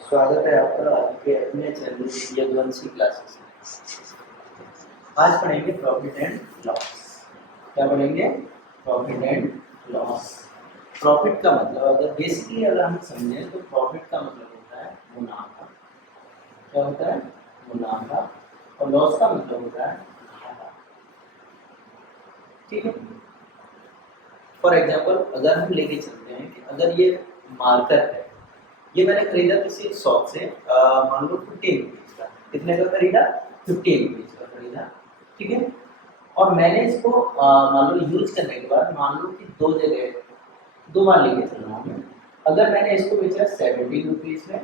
स्वागत है आपका आपके अपने चैनल यदुवंशी क्लासेस में। आज पढ़ेंगे प्रॉफिट एंड लॉस। क्या पढ़ेंगे? Profit and loss. प्रॉफिट का मतलब अगर बेसिकली अगर हम समझें तो प्रॉफिट का मतलब होता है मुनाफा। क्या होता है? मुनाफा। और लॉस का मतलब होता है घाटा। ठीक है। फॉर एग्जाम्पल अगर हम लेके चलते हैं कि अगर ये मार्कर है, ये मैंने खरीदा किसी शॉप से, मान लो 15 रुपीज का। कितने का खरीदा? 15 रुपीज का खरीदा। ठीक है। और मैंने इसको मान लो यूज करने के बाद मान लो कि दो बार लेके चल रहा हूँ मैं। अगर मैंने इसको बेचा 17 रुपीज में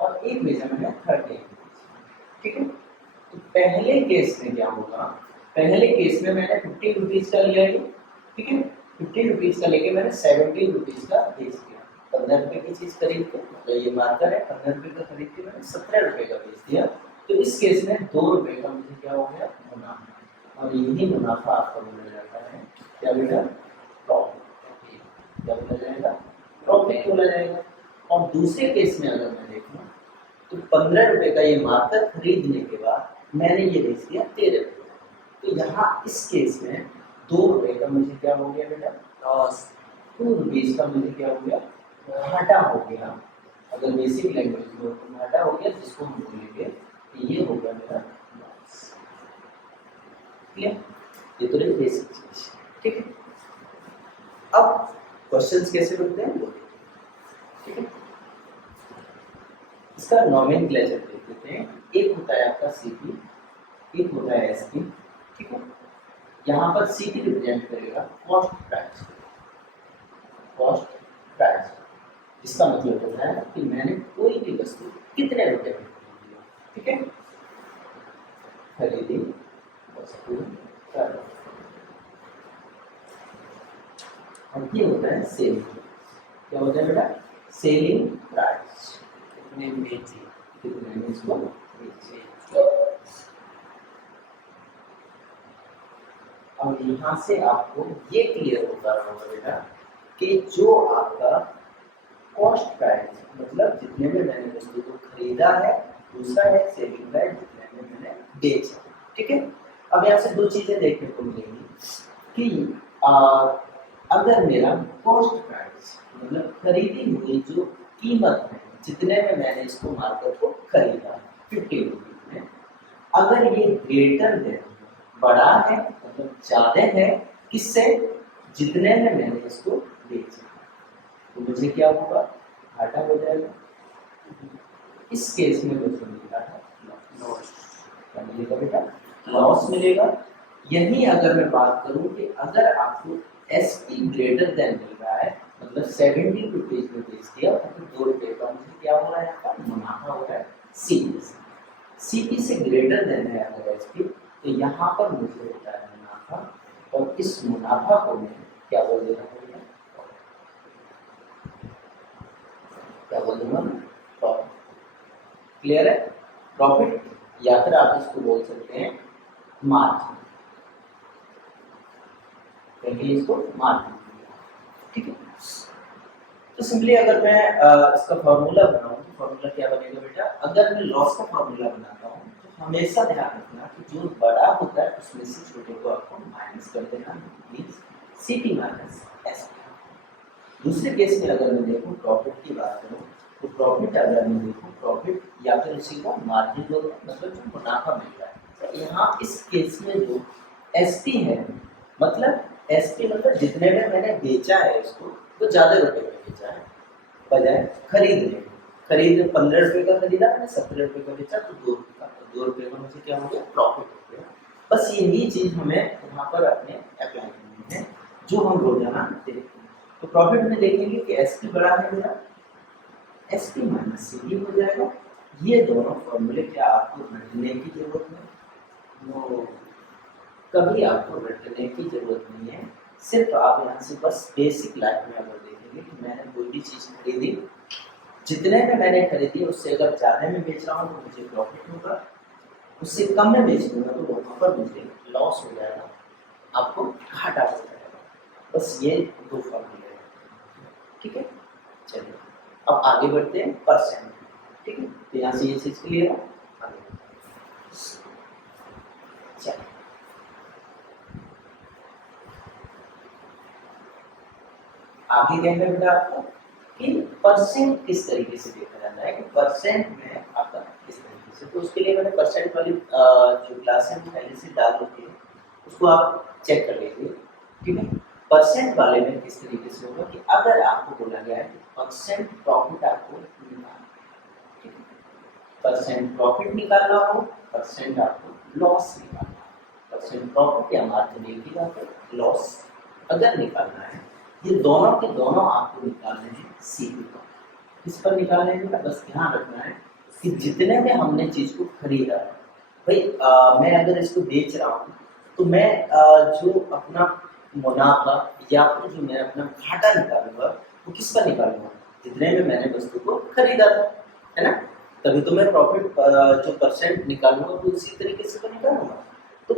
और एक बेचा मैंने 13 रुपीज में। ठीक है। तो पहले केस में क्या होगा? पहले केस में मैंने 15 रुपीज का लिया ये। ठीक है। 15 रुपीज का लेके मैंने 17 रुपीज का बेच दिया। 15 रुपए की चीज खरीद के, मतलब ये मार्कर है, 15 रुपए का खरीद के मैंने 17 रुपए का बेच दिया। तो इस केस में 2 रुपए का मुझे क्या हो गया? मुनाफा। और यही मुनाफा आपका बोला जाता है क्या बेटा? प्रॉफिट। क्या बोला जाएगा? प्रॉफिट बोला जाएगा। और दूसरे केस में अगर मैं देखूँ तो 15 रुपए का ये मार्कर खरीदने के बाद मैंने ये बेच दिया 13 रुपए। तो यहाँ इस केस में 2 रुपए का मुझे क्या हो गया बेटा? लॉस। 2 रुपीज का मुझे क्या हो गया? घाटा हो गया। अगर बेसिक लैंग्वेज में तो घाटा हो गया, जिसको हम बोलेंगे कि ये हो गया मेरा लॉस। क्लियर? ये तो रही बेसिक चीज। ठीक है। अब क्वेश्चंस कैसे बनते हैं? ठीक है। इसका नॉमेनक्लेचर देख लेते हैं। एक होता है आपका सीपी, एक होता है एसपी। ठीक है। यहाँ पर सीपी रिप्रेजेंट करेगा कॉस्ट प्राइस। कॉस्ट प्राइस इसका मतलब होता है कि मैंने कोई भी वस्तु कितने रुपए में खरीदी। ठीक है। खरीदी वस्तु कर। और ये होता है सेलिंग। क्या होता है बेटा? Selling price. कितने में बेची, कितने में इसको बेचे। अब यहाँ से आपको ये क्लियर होता होगा बेटा कि जो आपका कॉस्ट प्राइस मतलब जितने में मैंने वस्तु को खरीदा है, दूसरा है सेलिंग प्राइस जितने में मैंने बेचा। ठीक है। अब यहाँ से दो चीजें देखने को मिलेंगी कि अगर मेरा कॉस्ट प्राइस मतलब खरीदी हुई जो कीमत है, जितने में मैंने इसको मार्केट को खरीदा 50 रुपीज में, अगर ये ग्रेटर देन बड़ा है मतलब ज्यादा है किससे? जितने में मैंने इसको बेचा, तो मुझे क्या होगा? घाटा हो जाएगा। इस केस में मुझे मिलता है लॉस। क्या मिलेगा बेटा? लॉस मिलेगा। यही अगर मैं बात करूं कि अगर आपको एसपी ग्रेटर देन मिल रहा है, मतलब 17 रुपीज में बेच दिया, तो 2 रुपए का मुझे क्या हो रहा है? यहाँ पर मुनाफा हो रहा है सीपी से। सीपी से ग्रेटर देन है अगर एसपी, तो यहाँ पर मुझे होता है मुनाफा। और इस मुनाफा को मैं क्या बोल देना होगा? क्या बोल दूंगा? प्रॉफिट। क्लियर है? प्रॉफिट या फिर आप इसको बोल सकते हैं मार्जिन। कहिए इसको मार्जिन। ठीक है। तो सिंपली अगर मैं इसका फॉर्मूला बनाऊं तो फॉर्मूला क्या बनेगा बेटा? अगर मैं लॉस का फॉर्मूला बनाता हूं तो हमेशा ध्यान रखना कि जो बड़ा होता है उसमें से छोटे को आपको माइनस कर देना, मींस सीपी माइनस एसपी। दूसरे केस में अगर मैं देखूं प्रॉफिट की बात करूं तो प्रॉफिट अगर मैं देखूं प्रॉफिट या फिर उसी को मार्जिन बोलते हैं, मतलब जो मुनाफा मिल रहा है। तो यहाँ इस केस में जो एसपी है, मतलब एसपी मतलब जितने में मैंने बेचा है इसको वो ज्यादा रुपए में बेचा है बजाय खरीदने। खरीद 15 रुपए का खरीदा मैंने, 17 रुपए का बेचा, तो 2 रुपए का मुझे क्या हो गया? प्रॉफिट हो गया। बस यही चीज हमें यहाँ पर अपने अप्लाई करनी है जो हम रोजाना देखते हैं। तो प्रॉफिट में देखेंगे कि एसपी बड़ा है मेरा, एसपी माइनस सीपी हो जाएगा। ये दोनों फॉर्मूले क्या आपको रटने की जरूरत है? कभी आपको रटने की जरूरत नहीं है। सिर्फ आप यहाँ से बस बेसिक लाइफ में अगर देखेंगे कि मैंने कोई भी चीज खरीदी, जितने में मैंने खरीदी उससे अगर ज्यादा में बेच रहा हूँ तो मुझे प्रॉफिट होगा, उससे कम में बेच दूंगा तो वहां पर मुझे लॉस हो जाएगा, आपको घाटा हो जाएगा। बस ये दो फॉर्मूले हैं। ठीक है। चलिए अब आगे बढ़ते हैं परसेंट, ठीक है। तो यहाँ से ये चीज क्लियर है। चलिए आगे क्या है बेटा आपको कि परसेंट किस तरीके से देखा जाता है, कि परसेंट में आपका किस तरीके से। तो उसके लिए मैंने परसेंट वाली जो क्लास है पहले से डाल होती है, उसको आप चेक कर लीजिए, ठीक है। परसेंट वाले में किस तरीके से होगा कि अगर आपको बोला गया है कि परसेंट प्रॉफिट आपको निकालना, ठीक है, परसेंट प्रॉफिट निकालना हो, परसेंट आपको लॉस निकालना हो, परसेंट प्रॉफिट या मार्जिन एक ही बात है, लॉस अगर निकालना है, ये दोनों के दोनों आपको निकालने हैं सीपी पर। किस पर निकालने हैं, बस ध्यान रखना है कि जितने में हमने चीज को खरीदा है, भाई मैं अगर इसको बेच रहा हूँ तो मैं जो अपना मुनाफा या फिर जो मैं अपना घाटा निकालूंगा वो किस पर निकालूंगा, जितने में मैंने वस्तु को खरीदा था, है ना। तभी तो मैं प्रॉफिट जो परसेंट निकालूंगा वो उसी तरीके से तो निकालूंगा। तो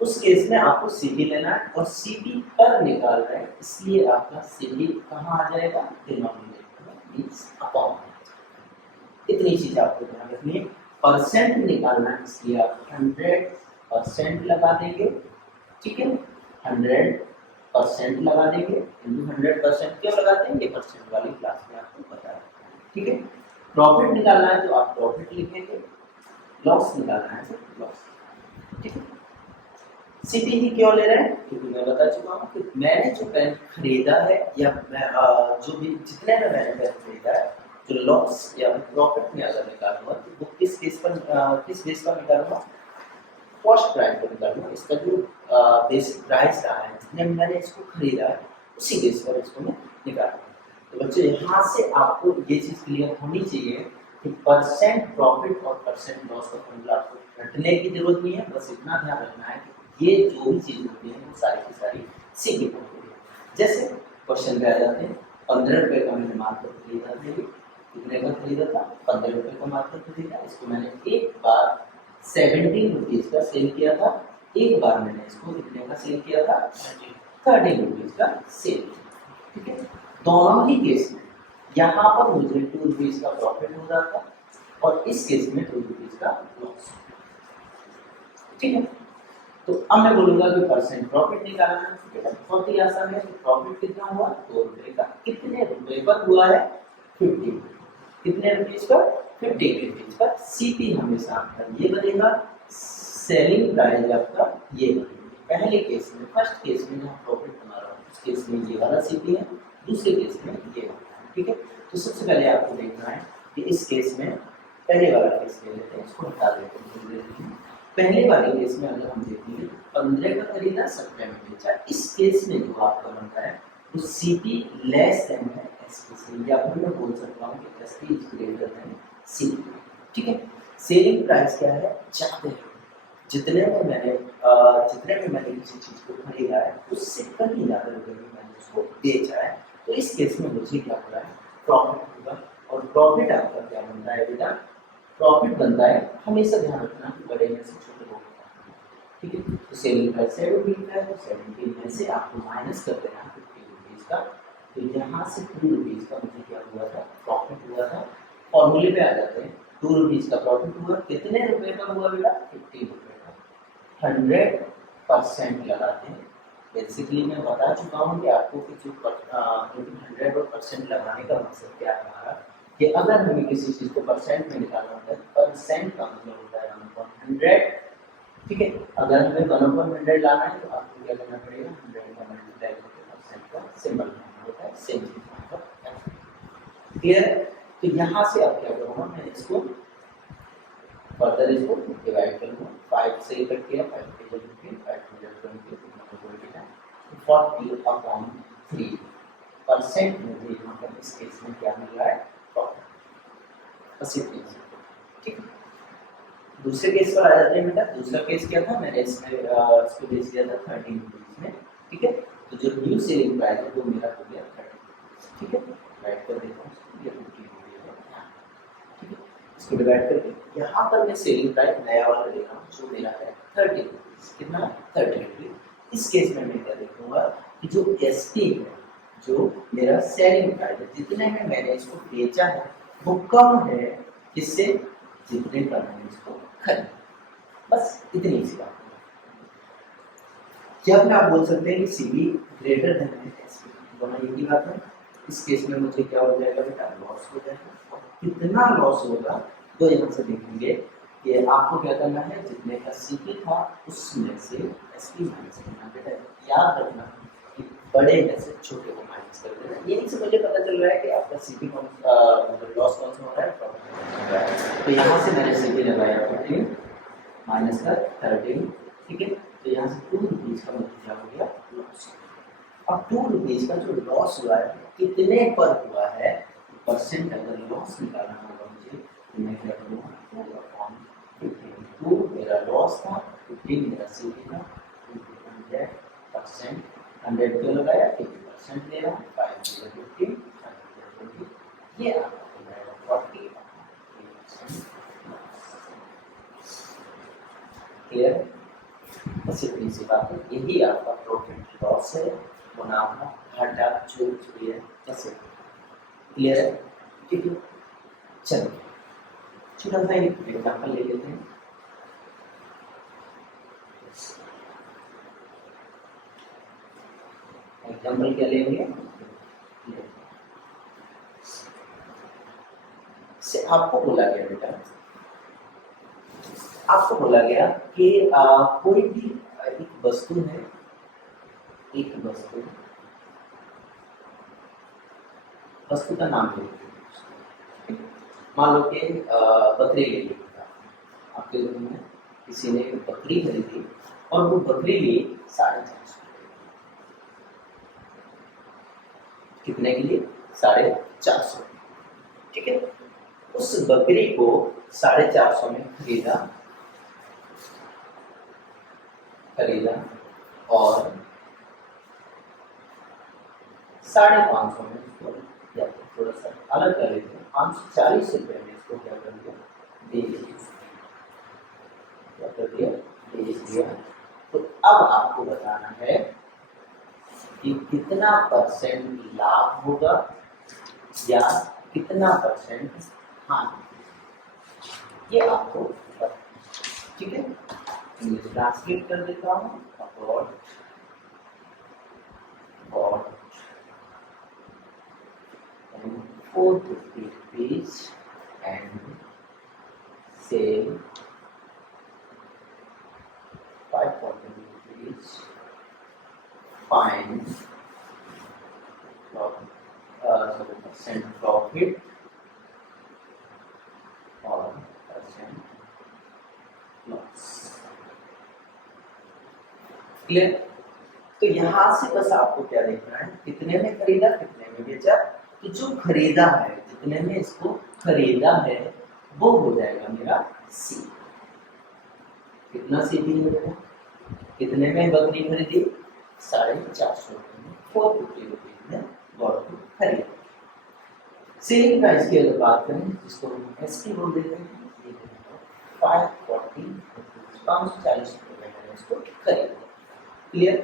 उस केस में आपको सीपी लेना है और सीपी पर निकाल रहे हैं, इसलिए आपका सीपी कहाँ आ जाएगा, डिनोमिनेटर में, मींस अपॉन। इतनी चीज आपको ध्यान रखनी है। परसेंट निकालना है इसलिए आप 100% लगा देंगे, ठीक है, 100% लगा देंगे। 100% क्यों लगाते हैं, ये परसेंट वाली क्लास में आपको बताया, ठीक है। प्रॉफिट निकालना है तो आप प्रॉफिट लिखेंगे, लॉस निकालना है तो लॉस, ठीक है। सीपी ही क्यों ले रहे हैं, क्योंकि मैं बता चुका हूँ कि मैंने जो पेन खरीदा है या मैं जो भी जितने में मैंने पेन खरीदा है, जो लॉस या प्रॉफिट में अगर निकालूंगा तो वो किस केस पर किस बेस पर निकालूंगा, कॉस्ट प्राइस पर निकालूंगा। इसका जो बेसिक प्राइस रहा है जितने में मैंने इसको खरीदा है उसी बेस पर इसको मैं निकालूंगा। तो बच्चों यहाँ से आपको ये चीज क्लियर होनी चाहिए कि परसेंट प्रॉफिट और परसेंट लॉस का फॉर्मूला आपको रटने की जरूरत नहीं है, बस इतना ध्यान रखना है कि ये जो भी चीज होती है वो सारी की सारी सीखी होती है। जैसे क्वेश्चन पे आ जाते हैं, 15 रुपए का मैंने मार्कर खरीदा था, कितने का खरीदा था, 15 रुपए का मार्कर खरीदा, इसको मैंने एक बार 17 रुपीज का सेल किया था, एक बार मैंने इसको कितने का सेल किया था, 13 रुपीज का सेल, ठीक है। दोनों ही केस में यहाँ पर मुझे 2 रुपीज का प्रॉफिट हो रहा था और इस केस में 2 रुपीज का लॉस, ठीक है। तो अब मैं बोलूंगा कि परसेंट प्रॉफिट निकालना है, बहुत ही आसान है। तो प्रॉफिट कितना हुआ, 2 रुपए का, कितने रुपए पर हुआ है, 50, कितने rupees per, 50 rupees per. CP हमेशा आपका ये बनेगा, सेलिंग प्राइस आपका ये बनेगा। पहले केस में, फर्स्ट केस में जहाँ प्रॉफिट बना रहा हूँ उस केस में ये वाला सीपी है, दूसरे केस में ये वाला, ठीक है। तो सबसे पहले आपको देखना है कि इस केस में पहले वाला केस ले लेते हैं, इसको हटा देते हैं। पहले वाले केस में अगर हम देखेंगे 15 का खरीदा, 17 में बेचा, इस केस में जो आपका बनता है वो सीपी लेस देन है एसपी से, या फिर मैं बोल सकता हूँ कि SP is greater than CP, ठीक है। सेलिंग प्राइस क्या है, ज्यादा है, जितने में मैंने किसी चीज को खरीदा है उससे कहीं ज्यादा रुपए में मैंने उसको बेचा है, तो इस केस में मुझे क्या हो रहा है, प्रॉफिट होगा। और प्रॉफिट आपका क्या बनता है बेटा, प्रॉफिट बनता है, हमेशा ध्यान रखना कि बड़े में से छोटे को, ठीक है। तो सेलिंग प्राइस 17 का है, तो 17 में से आपको माइनस कर देना 50 रुपीज का, तो यहाँ से 2 रुपीज का मुझे क्या हुआ था, प्रॉफिट हुआ था। फॉर्मूले पे आ जाते हैं, 2 रुपीज का प्रॉफिट हुआ, कितने रुपए का हुआ बेटा, 50 रुपए का। 100% लगाते हैं। बेसिकली मैं बता चुका हूँ कि आपको कि जो 100% लगाने का मकसद क्या है हमारा, कि अगर हमें किसी चीज को परसेंट में निकालना होता है, परसेंट का मतलब होता है 1/100, ठीक है। अगर हमें 1/100 लाना है तो आपको क्या करना पड़ेगा, 100 का मल्टीप्लाई करके परसेंट का सिंबल बनाना होता है, सेम चीज, क्लियर। तो यहाँ से अब क्या करूँगा, मैं इसको फर्दर इसको डिवाइड करूँगा, 5 से कट किया, 5 के जब 40/3 मुझे यहाँ पर इस केस में क्या मिल रहा है, प्रॉफिट, 80%, ठीक है। दूसरे केस पर आ जाते हैं बेटा। दूसरा केस क्या था, मैंने इसमें इसको बेच दिया था 13 रुपीज में, ठीक है। तो जो न्यू सेलिंग प्राइस है वो मेरा हो गया 30, ठीक है। डिवाइड कर देता हूँ, ये 50 रुपीज है, ठीक है। इसको डिवाइड करके यहाँ पर मैं सेलिंग प्राइस नया वाला ले रहा हूँ जो मेरा है 30 रुपीज, कितना, 30 रुपीज। इस केस में मैं क्या देखूंगा कि जो एसपी है जो मेरा सेलिंग प्राइस है, जितने में मैंने इसको बेचा है वो कम है किससे, जितने पर मैंने इसको खरीदा। बस इतनी सी बात है। क्या आप बोल सकते हैं कि सीबी ग्रेटर देन एसपी, दोनों एक ही बात है। इस केस में मुझे क्या हो जाएगा बेटा, लॉस हो जाएगा। और कितना लॉस होगा तो यहाँ से देखेंगे कि आपको क्या करना है, जितने का सीपी था उसमें से एसपी माइनस करना। बेटा याद रखना कि बड़े में से छोटे को माइनस कर देना। यही से मुझे पता चल रहा है कि आपका सीपी कौन, लॉस कौन सा हो रहा है, प्रॉफिट कौन सा हो रहा है। तो यहाँ से मैंने सीपी लगाया 15 माइनस का 13, ठीक है। तो यहाँ से 2 रुपीज का मतलब क्या हो गया, लॉस। अब 2 रुपीज का जो लॉस हुआ है कितने पर हुआ है, परसेंट अगर लॉस निकालना होगा मुझे तो मैं क्या करूँगा, 2 मेरा लॉस था, 15 मेरा सीपी था, 100%, 100 क्यों लगाया, 50% ले रहा हूँ, 5 15, 5 ये आपका हो जाएगा 40%। क्लियर, बस इतनी सी बात है। यही आपका प्रॉफिट लॉस है, मुनाफा घाटा जो भी है, ऐसे। क्लियर है, ठीक है। चलिए छोटा सा एक एग्जाम्पल ले लेते हैं। एग्जाम्पल क्या लेंगे, से आपको बोला गया बेटा, आपको बोला गया कि कोई भी एक वस्तु है, एक वस्तु का नाम ले लीजिए। मान लो कि बकरी ले ली, आपके घर में किसी ने बकरी खरीदी और वो बकरी ली 450, कितने के लिए, 450, ठीक है। उस बकरी को 450 में खरीदा और 550 में इसको, या थोड़ा सा अलग कर लेते हैं, 540 रुपए में इसको क्या कर दिया, बेच दिया। तो अब आपको बताना है कि कितना परसेंट लाभ होगा या कितना परसेंट हानि, ये आपको बताना, ठीक है। इंग्लिश ट्रांसलेट कर देता हूँ, bought and 450 rupees and sale 540 rupees, find percent profit और percent loss। क्लियर, तो यहां से बस आपको क्या देखना है, कितने में खरीदा, कितने में बेचा। तो जो खरीदा है, जितने में इसको खरीदा है वो हो जाएगा मेरा सी। कितना सीपी हो गया, कितने में बकरी खरीदी, 450 रुपए में, 450 रुपीज में बकरी खरीदी। सेलिंग प्राइस की अगर बात करें, जिसको हम एसपी बोल देते हैं, ये 540, 540 रुपए में इसको खरीदा। क्लियर,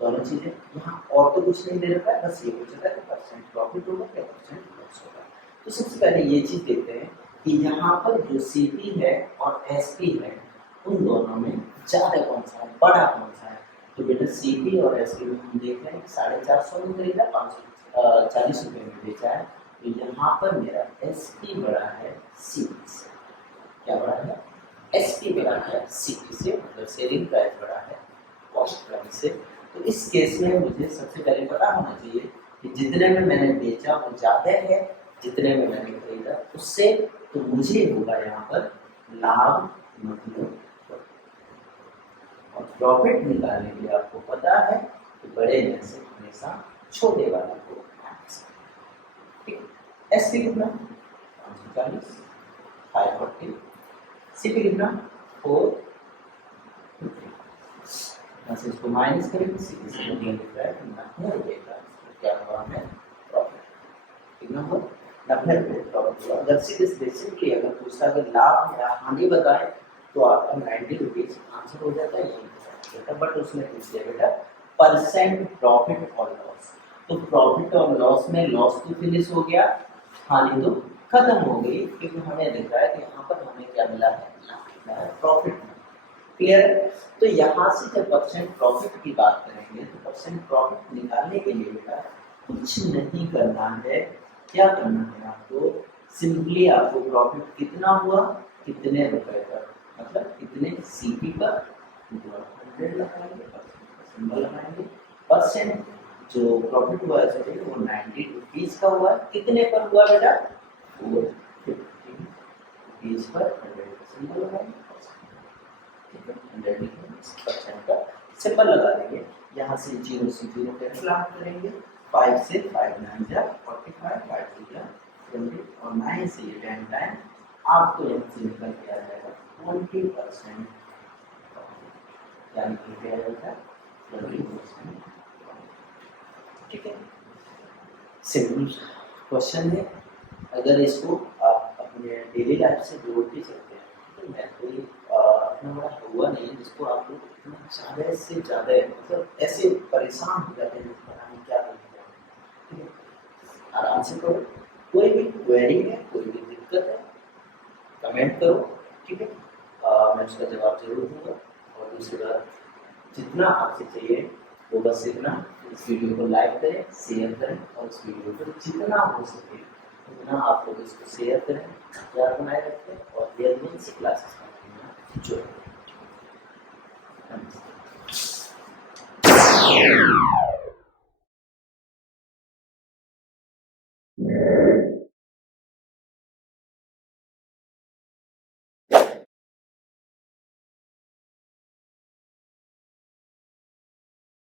दोनों चीजें। यहाँ और तो कुछ नहीं दे रखा है, बस ये पूछ रहा है कि परसेंट प्रॉफिट होगा क्या परसेंट लॉस होगा। तो सबसे पहले ये चीज देखते हैं कि यहाँ पर जो सीपी है और एसपी है, उन दोनों में ज्यादा कौन सा है, बड़ा कौन सा है। तो बेटा सीपी और एसपी में हम देख रहे हैं 450 में खरीदा, 540 रुपए में बेचा है। तो यहाँ पर मेरा एसपी बड़ा है सीपी से। क्या बड़ा है, एसपी बड़ा है सीपी से, मतलब सेलिंग प्राइस बड़ा है कॉस्ट प्राइस से। तो इस केस में मुझे सबसे पहले पता होना चाहिए कि जितने में मैंने बेचा वो ज्यादा है, जितने में मैंने खरीदा उससे। तो मुझे होगा यहाँ पर लाभ मतलब, और प्रॉफिट निकालने के लिए आपको पता है कि बड़े में से हमेशा छोटे वाला को, ठीक। एसपी कितना, 540, 540, सीपी कितना, 450, बस इसको माइनस करेंगे, सीधे सीधे लिख रहा है 90 रुपए का, क्या हुआ हमें प्रॉफिट, कितना हुआ 90 रुपए प्रॉफिट हुआ। अगर सीधे सिंपली अगर पूछता अगर लाभ या हानि बताए तो आपका 90 रुपीज आंसर हो जाता है, यही बेटा। बट उसमें पूछ लिया बेटा परसेंट प्रॉफिट और लॉस। तो प्रॉफिट और लॉस में लॉस तो फिनिश हो गया, हानि तो खत्म हो गई, क्योंकि हमें दिख रहा है कि यहाँ पर हमें क्या मिला है, प्रॉफिट। क्लियर है? तो यहाँ से जब परसेंट प्रॉफिट की बात करेंगे तो परसेंट प्रॉफिट निकालने के लिए बेटा कुछ नहीं करना है। क्या करना है आपको? सिंपली आपको प्रॉफिट कितना हुआ, कितने रुपए पर, मतलब कितने सीपी पर, 100 लगाएंगे, सिंबल लगाएंगे। परसेंट जो प्रॉफिट हुआ है चलिए वो 90 रुपीज का हुआ, कितने पर हुआ बेटा? 450 रुपीज पर 100 सिंबल लगाएंगे, ठीक है, 100% का सिंबल लगा देंगे। यहाँ से 0 से 0 कैंसिल आउट करेंगे, 5 से 5 9 जा 45, 5 से जा 20 और 9 से ये 10 टाइम आपको यहाँ से निकल के आ जाएगा 20%, यानी कि क्या आएगा 20%। ठीक है, सिंपल क्वेश्चन है। अगर इसको आप अपने डेली लाइफ से जोड़ के चलते हैं तो मैं कोई इतना बड़ा हुआ नहीं है जिसको आप लोग इतना ज़्यादा से ज़्यादा मतलब ऐसे परेशान हो जाते हैं कि क्या करते हैं। ठीक है, आराम से करो, कोई भी क्वेरी है, कोई भी दिक्कत है कमेंट करो, ठीक है, मैं उसका जवाब जरूर दूंगा। और दूसरी बात, जितना आपसे चाहिए वो बस इतना, इस वीडियो को लाइक करें, शेयर करें और इस वीडियो को जितना हो सके उतना आप लोग इसको शेयर करें, याद बनाए रखें और रियल से क्लासेस जो